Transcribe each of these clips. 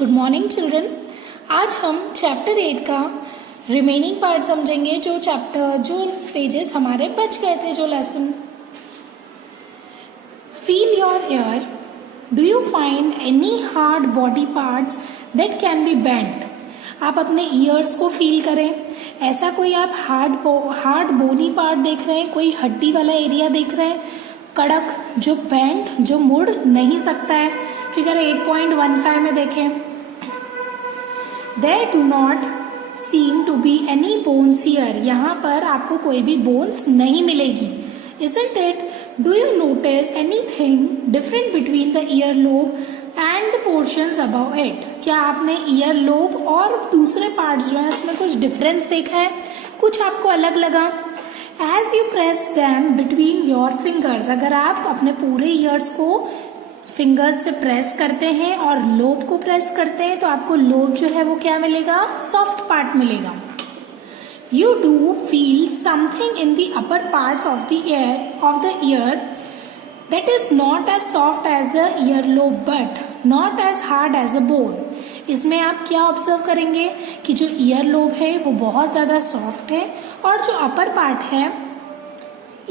Good morning children. आज हम chapter 8 का रिमेनिंग पार्ट समझेंगे। जो पेजेस हमारे बच गए थे, जो lesson. Feel your year. Do you find any hard body parts that can be bent? आप अपने ईयर्स को फील करें। ऐसा कोई आप हार्ड बोनी पार्ट देख रहे हैं, कोई हड्डी वाला एरिया देख रहे हैं, कड़क, जो बेंट, जो मुड़ नहीं सकता है? फिगर 8.15 में देखें। There do not seem to be any bones here. यहाँ पर आपको कोई भी बोन्स नहीं मिलेगी। Isn't it? Do you notice anything different between the earlobe and the portions above it? क्या आपने ईयर लोब और दूसरे पार्ट्स जो हैं उसमें कुछ डिफरेंस देखा है? कुछ आपको अलग लगा? As you press them between your fingers, अगर आप अपने पूरे ईयर्स को फिंगर्स से प्रेस करते हैं और लोब को प्रेस करते हैं तो आपको लोब जो है वो क्या मिलेगा? सॉफ्ट पार्ट मिलेगा। You do feel something in the upper parts of the ear that is not as soft as the ear lobe but not as hard as a bone. इसमें आप क्या ऑब्जर्व करेंगे कि जो ईयर लोब है वो बहुत ज़्यादा सॉफ्ट है और जो अपर पार्ट है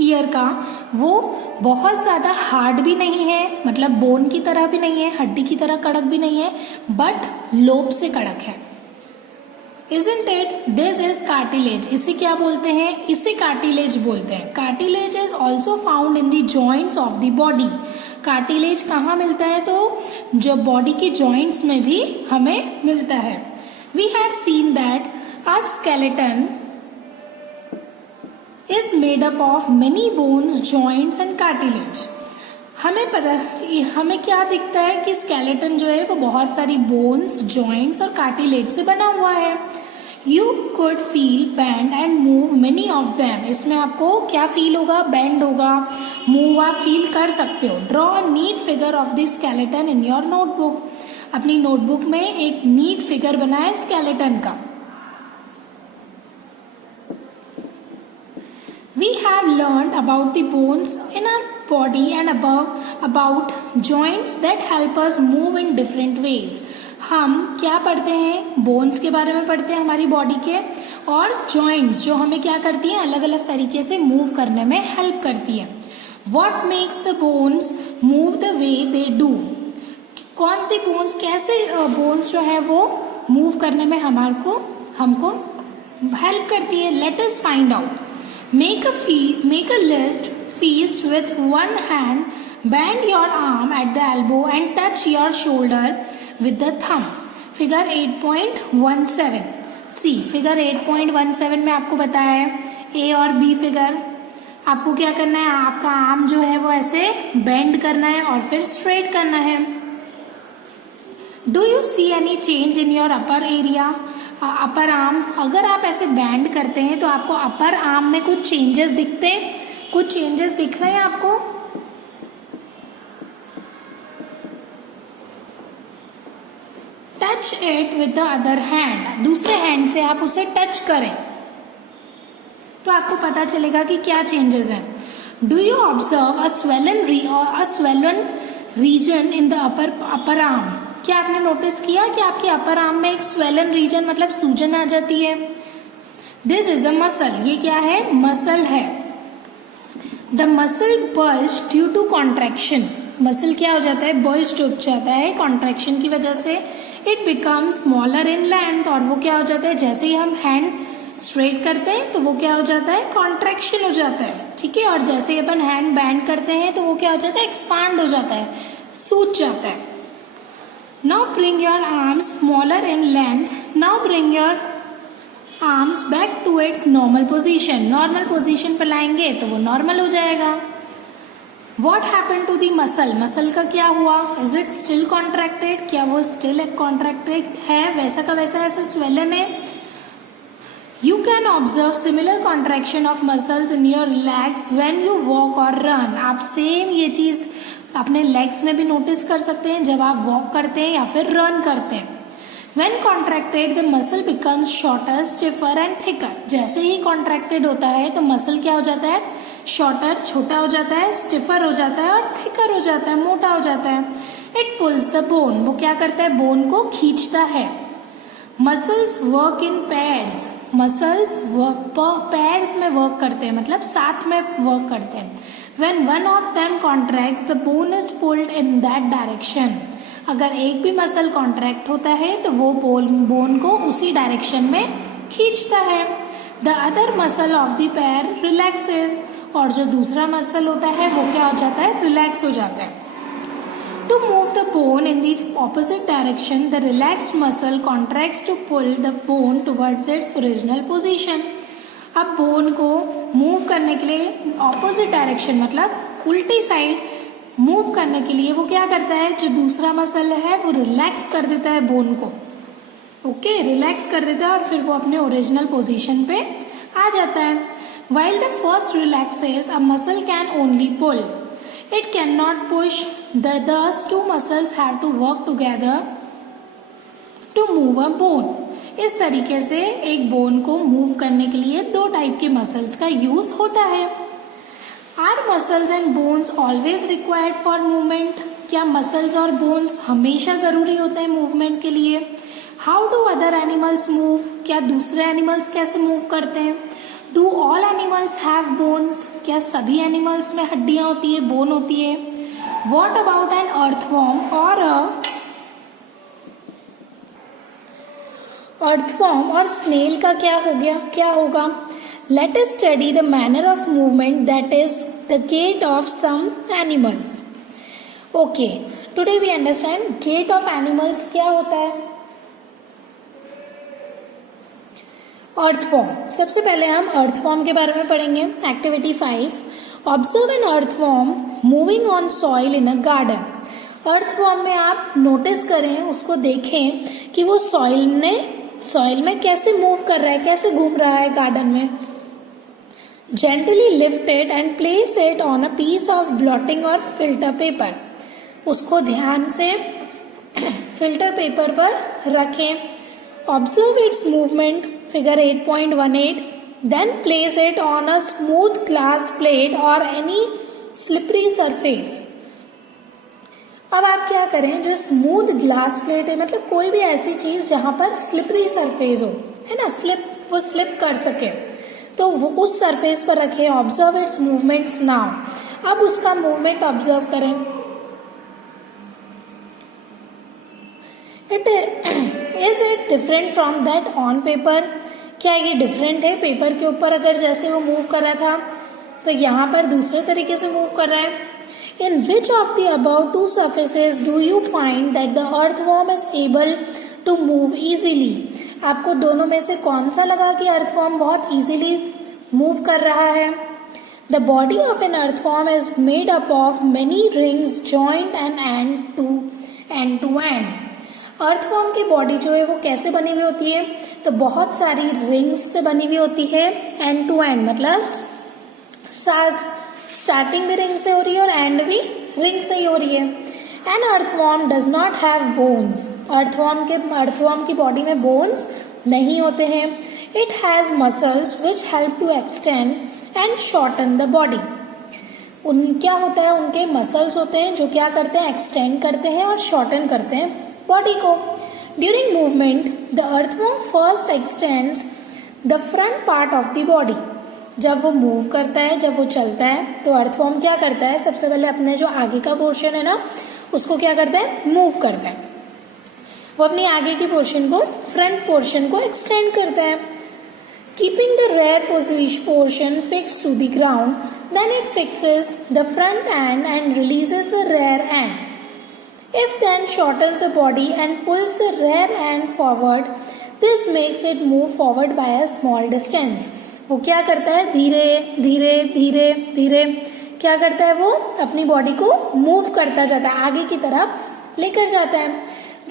ईयर का वो बहुत ज़्यादा हार्ड भी नहीं है, मतलब बोन की तरह भी नहीं है, हड्डी की तरह कड़क भी नहीं है, बट लोब से कड़क है। Isn't it? This is cartilage. इसे क्या बोलते हैं? इसे कार्टिलेज बोलते हैं। Cartilage is also found in the joints of the body. Cartilage कहाँ मिलता है? तो जो बॉडी के जॉइंट्स में भी हमें मिलता है। We have seen that our skeleton is made up of many bones, joints and cartilage. हमें क्या दिखता है कि स्केलेटन जो है वो बहुत सारी बोन्स, जॉइंट्स और कार्टिलेज से बना हुआ है। You could feel, bend and move many of them. इसमें आपको क्या फील होगा? बेंड होगा, मूव आप फील कर सकते हो। Draw a neat figure of the skeleton in your notebook. अपनी नोटबुक में एक नीट फिगर बनाए स्केलेटन का। We have learned about the bones in our body and about joints that help us move in different ways. हम क्या पढ़ते हैं? Bones के बारे में पढ़ते हैं हमारी बॉडी के, और जॉइंट्स जो हमें क्या करती हैं? अलग अलग तरीके से मूव करने में हेल्प करती हैं। What makes the bones move the way they do? कौन सी बोन्स, कैसे बोन्स जो है वो मूव करने में हमको हेल्प करती है? Let us find out. Make a list, feast with one hand, bend your arm at the elbow and touch your shoulder with the thumb. Figure 8.17. See, figure 8.17 में आपको बताया है A और B फिगर। आपको क्या करना है? आपका आर्म जो है वो ऐसे बेंड करना है और फिर स्ट्रेट करना है। Do you see any change in your upper area? Upper arm, अगर आप ऐसे बैंड करते हैं तो आपको अपर आर्म में कुछ चेंजेस दिख रहे हैं आपको? Touch it with the other hand. दूसरे हैंड से आप उसे टच करें तो आपको पता चलेगा कि क्या चेंजेस हैं। Do you observe a swollen region in the upper arm? क्या आपने नोटिस किया कि आपके अपर आर्म में एक स्वेलन रीजन, मतलब सूजन आ जाती है? This is a muscle. ये क्या है? मसल है। The muscle bulge due to contraction. Muscle क्या हो जाता है? बल्ज हो जाता है कॉन्ट्रैक्शन की वजह से। It become smaller in length, और वो क्या हो जाता है? जैसे ही हम हैंड स्ट्रेट करते हैं तो वो क्या हो जाता है? कॉन्ट्रैक्शन हो जाता है। ठीक है। और जैसे ही अपन हैंड बैंड करते हैं तो वो क्या हो जाता है? एक्सपांड हो जाता है, सूज जाता है। Now bring your arms smaller in length. Now bring your arms back to its normal position. Normal position पर लाएंगे तो वो normal हो जाएगा। What happened to the muscle? Muscle का क्या हुआ? Is it still contracted? क्या वो still contracted है? वैसा का वैसा ऐसा swollen है? You can observe similar contraction of muscles in your legs when you walk or run. आप सेम ये चीज अपने लेग्स में भी नोटिस कर सकते हैं जब आप वॉक करते हैं या फिर रन करते हैं। When contracted, the muscle becomes shorter, stiffer and thicker. जैसे ही कॉन्ट्रैक्टेड होता है तो मसल क्या हो जाता है? शॉर्टर, छोटा हो जाता है, स्टिफर हो जाता है और थिकर हो जाता है, मोटा हो जाता है। इट पुल्स द बोन, वो क्या करता है, बोन को खींचता है. Muscles work in pairs, muscles pairs में वर्क करते हैं, मतलब साथ में वर्क करते हैं. When one of them contracts, the bone is pulled in that direction. अगर एक भी मसल कॉन्ट्रैक्ट होता है तो वो बोन को उसी डायरेक्शन में खींचता है. The other muscle of the pair relaxes, और जो दूसरा मसल होता है वो क्या हो जाता है, रिलैक्स हो जाता है. To move the bone in the opposite direction, the relaxed muscle contracts to pull the bone towards its original position. अब बोन को मूव करने के लिए ऑपोजिट डायरेक्शन मतलब उल्टी साइड मूव करने के लिए वो क्या करता है, जो दूसरा मसल है वो रिलैक्स कर देता है बोन को. ओके, रिलैक्स कर देता है और फिर वो अपने ओरिजिनल पोजीशन पे आ जाता है. While the first relaxes, a muscle can only pull. It cannot push. Thus, two muscles have to work together to move a bone. इस तरीके से एक बोन को मूव करने के लिए दो टाइप के मसल्स का यूज होता है. Our muscles and bones always required for movement, क्या मसल्स और बोन्स हमेशा जरूरी होते हैं मूवमेंट के लिए. How do other animals move, क्या दूसरे एनिमल्स कैसे मूव करते हैं. Do all animals have bones, क्या सभी एनिमल्स में हड्डियां होती है, बोन होती है. वॉट अबाउट एन अर्थवॉर्म और अर्थवॉर्म और स्नेल का क्या हो गया, क्या होगा. Let us study the manner of movement that is the gait of some animals. Okay, today we understand gait of animals क्या होता है. अर्थवॉर्म, सबसे पहले हम अर्थवॉर्म के बारे में पढ़ेंगे. Activity 5, observe an earthworm moving on soil in a garden. Earthworm में आप नोटिस करें, उसको देखें कि वो सॉइल में कैसे मूव कर रहा है, कैसे घूम रहा है गार्डन में. Gently lift it and place it on a piece of blotting और फिल्टर पेपर. उसको ध्यान से फिल्टर पेपर पर रखें. Observe its movement, figure 8.18. Then place it on a smooth glass plate और एनी स्लिपरी सरफेस. अब आप क्या करें, जो स्मूथ ग्लास प्लेट है, मतलब कोई भी ऐसी चीज जहां पर स्लिपरी सरफेस हो, है ना, वो स्लिप कर सके, तो वो उस सरफेस पर रखें. Observe it's movements now. अब उसका मूवमेंट ऑब्जर्व करें. Is it different from that on paper, क्या ये डिफरेंट है पेपर के ऊपर. अगर जैसे वो मूव कर रहा था तो यहाँ पर दूसरे तरीके से मूव कर रहा है. In which of the above two surfaces do you find that the earthworm is able to move easily? आपको दोनों में से कौन सा लगा कि earthworm बहुत easily move कर रहा है. The body of an earthworm is made up of many rings joined and end to end. earthworm की बॉडी जो है वो कैसे बनी हुई होती है, तो बहुत सारी रिंग्स से बनी हुई होती है. एंड टू एंड मतलब स्टार्टिंग भी रिंग से हो रही है और एंड भी रिंग से ही हो रही है. An earthworm does not have bones, earthworm की बॉडी में बोन्स नहीं होते हैं. It has muscles which help to extend and shorten the body. क्या होता है, उनके मसल्स होते हैं जो क्या करते हैं, एक्सटेंड करते हैं और शॉर्टन करते हैं बॉडी को. During movement the earthworm first x tends the front part of the body. जब वो मूव करता है, जब वो चलता है, तो अर्थवॉर्म क्या करता है, सबसे पहले अपने जो आगे का पोर्शन है ना, उसको क्या करता है, मूव करता है. वो अपनी आगे की पोर्शन को, फ्रंट पोर्शन को एक्सटेंड करता है. Keeping the rear portion fix to the ground, then it fixes the front end and releases the rear end. If then shortens the body and pulls the rear end forward, this makes it move forward by a small distance. वो क्या करता है, धीरे धीरे धीरे धीरे क्या करता है, वो अपनी बॉडी को मूव करता जाता है, आगे की तरफ लेकर जाता है.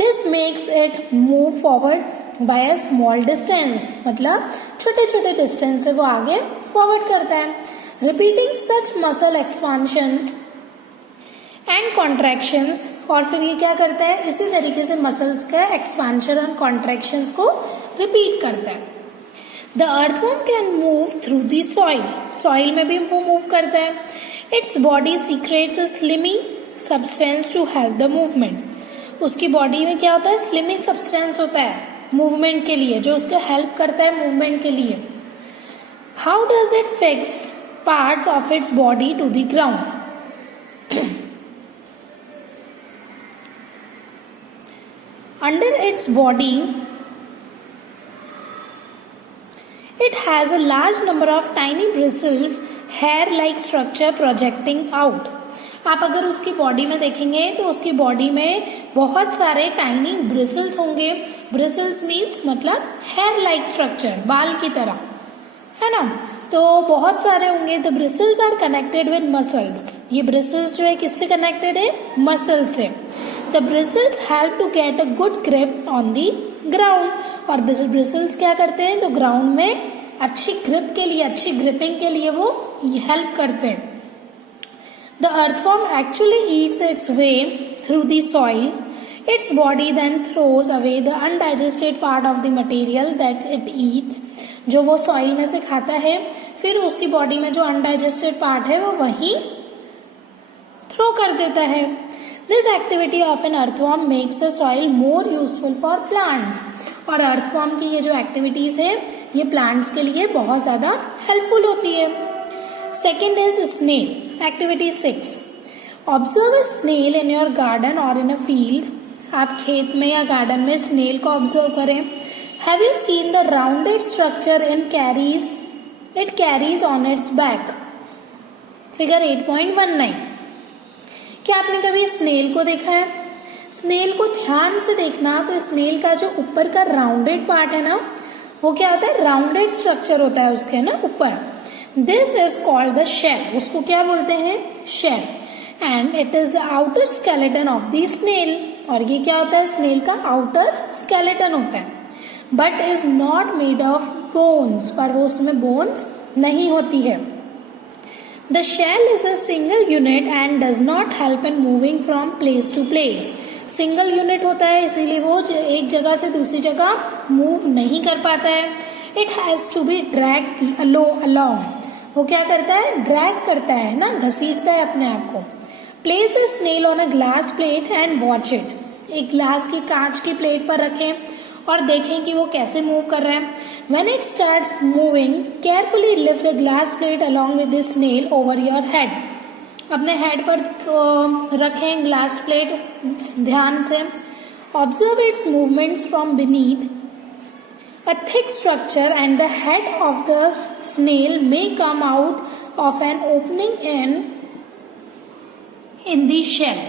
This makes it move forward by a small distance, मतलब छोटे छोटे डिस्टेंस से वो आगे फॉरवर्ड करता है. Repeating such muscle expansions and contractions, और फिर ये क्या करता है, इसी तरीके से मसल्स का एक्सपेंशन और कॉन्ट्रैक्शंस को रिपीट करता है. The earthworm can move through the soil में भी वो मूव करता है. Its body secretes a slimy substance to help the movement. उसकी बॉडी में क्या होता है, स्लिमी सब्सटेंस होता है मूवमेंट के लिए, जो उसको हेल्प करता है मूवमेंट के लिए। How does it fix parts of its body to the ground? Under its body, it has a large number of tiny bristles, hair-like structure projecting out. आप अगर उसकी बॉडी में देखेंगे तो उसकी बॉडी में बहुत सारे टाइनी ब्रिसल्स होंगे। ब्रिसल्स मीन्स मतलब हेयर लाइक स्ट्रक्चर, बाल की तरह, है ना। तो बहुत सारे होंगे। The bristles are connected with muscles. ये ब्रिसल्स जो है किससे कनेक्टेड है, मसल से। The bristles help to get a good grip on the ground. और ब्रिसल्स क्या करते हैं, तो ग्राउंड में अच्छी ग्रिप के लिए, अच्छी ग्रिपिंग के लिए वो हेल्प करते हैं। The earthworm actually eats its way through the soil. Its body then throws away the undigested part of the material that it eats. जो वो सॉइल में से खाता है, फिर उसकी बॉडी में जो अनडाइजेस्टेड पार्ट है वो वहीं थ्रो कर देता है। This activity of an earthworm makes the soil more useful for plants. और अर्थवॉर्म की ये जो एक्टिविटीज है ये प्लांट्स के लिए बहुत ज्यादा हेल्पफुल होती है। Second is snail, activity 6। Observe a snail in your garden और इन अ फील्ड। आप खेत में या गार्डन में स्नेल को ऑब्जर्व करें। Have you seen the rounded structure it carries on it's back? Figure 8.19। क्या आपने कभी स्नेल को देखा है? स्नेल को ध्यान से देखना तो स्नेल का जो ऊपर का राउंडेड पार्ट है ना, वो क्या होता है, राउंडेड स्ट्रक्चर होता है उसके ना ऊपर। This is called the shell. उसको क्या बोलते हैं, shell. And it is the outer skeleton of the snail. और ये क्या होता है, स्नेल का आउटर स्केलेटन होता है। But is not made of bones, पर वो उसमें बोन्स नहीं होती है। The shell is a single unit and does not help in moving from place to place. Single unit होता है, इसीलिए वो एक जगह से दूसरी जगह मूव नहीं कर पाता है। It has to be dragged along. वो क्या करता है, ड्रैग करता है ना, घसीटता है अपने आप को। Place the snail on a glass plate and watch it. एक ग्लास की, कांच की प्लेट पर रखें और देखें कि वो कैसे मूव कर रहा है। When it starts moving, carefully lift the glass plate along with the snail over your head. अपने हेड पर रखें ग्लास प्लेट ध्यान से। Observe its movements from beneath a thick structure and the head of the snail may come out of an opening in the shell.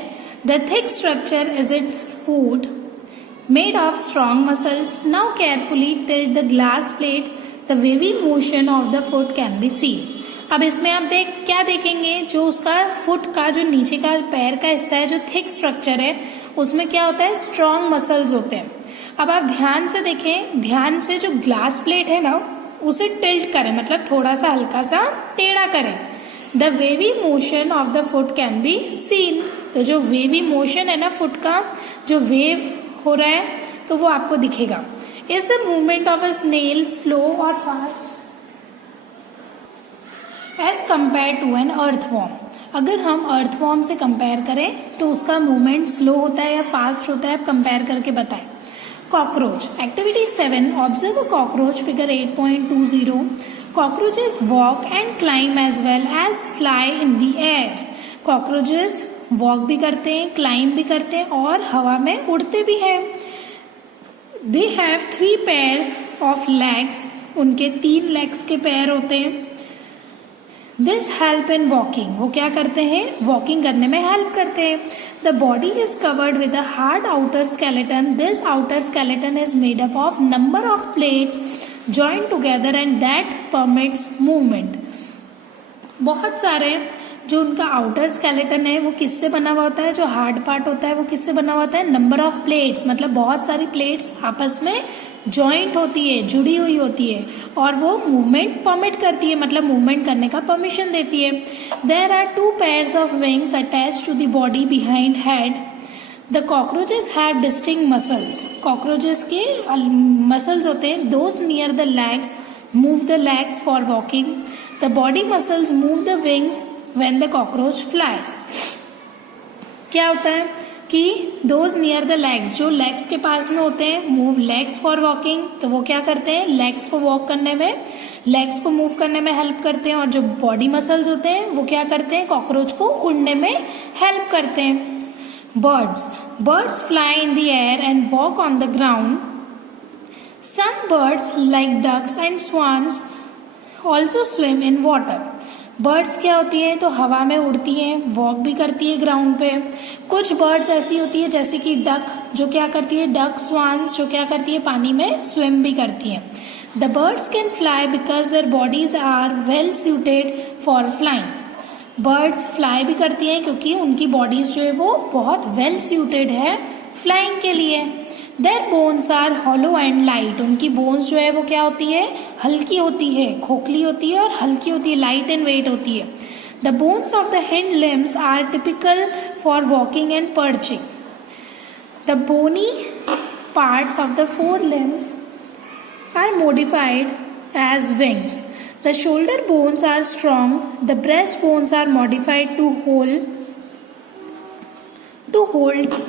The thick structure is its food, made of strong muscles. Now carefully tilt the glass plate. The wavy motion of the foot can be seen. अब इसमें आप क्या देखेंगे, जो उसका foot का जो नीचे का पैर का हिस्सा है, जो थिक स्ट्रक्चर है, उसमें क्या होता है, स्ट्रॉन्ग मसल्स होते हैं। अब आप ध्यान से देखें, ध्यान से जो ग्लास प्लेट है ना उसे टिल्ट करें, मतलब थोड़ा सा हल्का सा टेढ़ा करें। The wavy motion of the foot can be seen. तो जो वेवी मोशन है ना फुट का, जो वेव हो रहा है, तो वो आपको दिखेगा। Is the movement of a snail slow और fast as compare to an earthworm? अगर हम अर्थवॉर्म से कंपेयर करें तो उसका मूवमेंट स्लो होता है या फास्ट होता है, आप कंपेयर करके बताएं। Cockroach, activity 7। Observe a cockroach, figure 8.20। Cockroaches walk and climb as well as fly in the air. Cockroaches walk भी करते हैं, क्लाइंब भी करते हैं और हवा में उड़ते भी हैं। They have 3 pairs of legs. उनके 3 लेग्स के पैर होते हैं। This help in walking. वो क्या करते हैं, वॉकिंग करने में हेल्प करते हैं। The body is covered with a hard outer skeleton. This outer skeleton is made up of number of plates join together and that permits movement. बहुत सारे जो उनका आउटर स्केलेटन है वो किससे बना हुआ होता है, जो हार्ड पार्ट होता है वो किससे बना हुआ होता है, नंबर ऑफ प्लेट्स, मतलब बहुत सारी प्लेट्स आपस में जॉइंट होती है, जुड़ी हुई होती है, और वो मूवमेंट परमिट करती है, मतलब मूवमेंट करने का परमिशन देती है। There are 2 pairs of wings attached to the body behind head. The cockroaches have distinct muscles. Cockroaches के मसल्स होते हैं, those near the legs move the legs for walking. The body muscles move the wings when the cockroach flies. क्या होता है कि those near the legs, जो legs के पास में होते हैं, मूव लेग्स फॉर वॉकिंग, तो वो क्या करते हैं, लेग्स को वॉक करने में, लेग्स को मूव करने में हेल्प करते हैं। और जो बॉडी मसल्स होते हैं वो क्या करते हैं, कॉकरोच को उड़ने में हेल्प करते हैं। Birds fly in the air and walk on the ground. Some birds like ducks and swans also swim in water. Birds क्या होती हैं, तो हवा में उड़ती हैं, वॉक भी करती है ग्राउंड पे। कुछ बर्ड्स ऐसी होती है जैसे कि डक, जो क्या करती है, डक, स्वान्स, जो क्या करती है, पानी में स्विम भी करती है। The birds can fly because their bodies are well suited for flying. Birds fly भी करती हैं क्योंकि उनकी बॉडीज जो है वो बहुत वेल सूटेड है फ्लाइंग के लिए। Their bones are hollow and light. उनकी बोन्स जो है वो क्या होती है, हल्की होती है, खोखली होती है और हल्की होती है, लाइट इन वेट होती है। The bones of the hind limbs are typical for walking and perching. The bony parts of the fore limbs are modified as wings. The shoulder bones are strong. The breast bones are modified to hold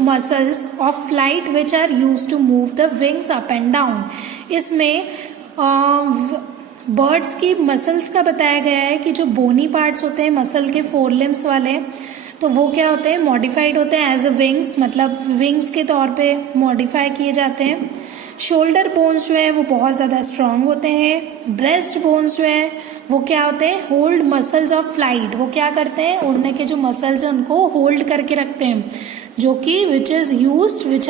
muscles of flight which are used to move the wings up and down. इसमें birds की muscles का बताया गया है कि जो बोनी parts होते हैं मसल के, फोर लिम्स वाले, तो वो क्या होते हैं, मॉडिफाइड होते हैं एज अ विंग्स, मतलब विंग्स के तौर पे मॉडिफाई किए जाते हैं। शोल्डर बोन्स जो है वो बहुत ज़्यादा स्ट्रांग होते हैं। ब्रेस्ट बोन्स जो है वो क्या होते हैं, होल्ड मसल्स ऑफ फ्लाइट। वो क्या करते हैं, उड़ने के जो मसल्स हैं उनको होल्ड करके रखते हैं, जो कि which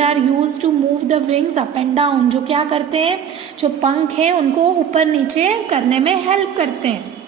are used to move the wings up and down. जो क्या करते हैं, जो पंख हैं उनको ऊपर नीचे करने में हेल्प करते हैं।